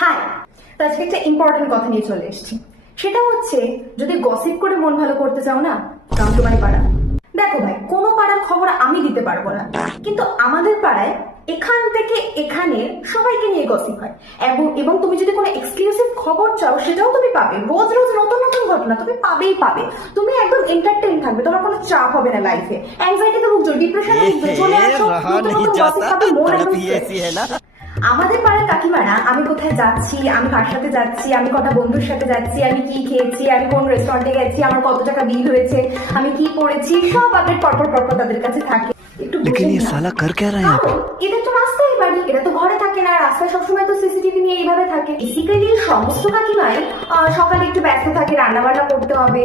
High, তো আজকে একটা ইম্পর্টেন্ট কথা নিয়ে চলে এসেছি। সেটা হচ্ছে, যদি গসিপ করে মন ভালো করতে চাও না, কাম টু মাই পাড়া। দেখো ভাই, কোনো পাড়ার খবর আমি দিতে পারবো না, কিন্তু আমাদের পাড়ায় এখান থেকে এখানে সবাইকে নিয়ে গসিপ হয়। এবং তুমি যদি কোনো এক্সক্লুসিভ খবর চাও, সেটাও তুমি পাবে। রোজ রোজ নতুন নতুন ঘটনা তুমি পাবেই পাবে। তুমি একদম এন্টারটেইন থাকবে, তোমার কোনো চাপ হবে না লাইফে। অ্যাংজাইটিতে ভুগছো, ডিপ্রেশনে ভুগছো, চলে আসো, নতুন নতুন গসিপ পাবে, মন একদম fresh। আমাদের পাড়ার কাকিমারা আমি কোথায় যাচ্ছি, আমি কার সাথে যাচ্ছি, আমি কটা বন্ধুর সাথে যাচ্ছি, আমি কি খেয়েছি, আমি কোন রেস্টুরেন্টে গেছি, আমার কত টাকা বিল হয়েছে, আমি কি পড়েছি, সব আপডেট পরপর পরপর তাদের কাছে থাকে। একটু लेकिन ये साला कर क्या रहा है यहाँ पे? এদের তো রাস্তায় বাড়ি, এরা তো ঘরে থাকে না, রাস্তায় সবসময় তো সিসিটিভি নিয়ে এইভাবে থাকে। বেসিক্যালি সমস্ত কাকিমাই সকালে একটু ব্যস্ত থাকে, রান্না বান্না করতে হবে।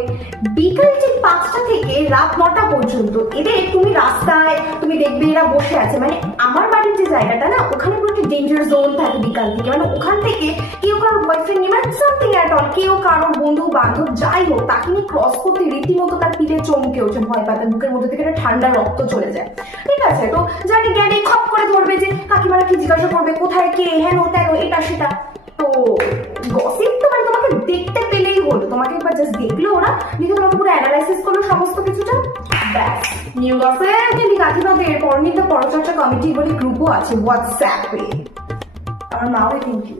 বিকাল ঠিক 5টা থেকে রাত 9টা পর্যন্ত এদের তুমি রাস্তায় তুমি দেখবে এরা বসে আছে। মানে আমার বাড়ির যে জায়গাটা না, ওখানে পুরো একটা ডেঞ্জার জোন থাকে বিকাল থেকে। মানে ওখান থেকে কেউ কারোর বয়ফ্রেন্ড নিয়ে, মানে সামথিং অ্যাট অল, কেউ কারোর বন্ধু বান্ধব যাই হোক, তাকে নিয়ে ক্রস করতে রীতিমতো তার পিঠে চমকে ওঠে, ভয় পায়, তার বুকের মধ্যে থেকে একটা ঠান্ডা রক্ত চলে যায়। ঠিক আছে, তো জানি জ্ঞানে খপ করে ধরবে যে কাকিমারা কি জিজ্ঞাসা করবে, কোথায় কে, হেন তেন, এটা সেটা। তো গসিপ তো মানে তোমাকে দেখতে পেলেই হলো, তোমাকে একবার জাস্ট দেখলো ওরা, দেখে তোমাকে পুরো অ্যানালাইসিস করলো সমস্ত কিছুটা, ব্যাস নিউ গসিপ। কিন্তু কাকিমাদের পরনিতা পরচর্চা কমিটি বলে গ্রুপও আছে হোয়াটসঅ্যাপে, আমার মাও থ্যাংক ইউ।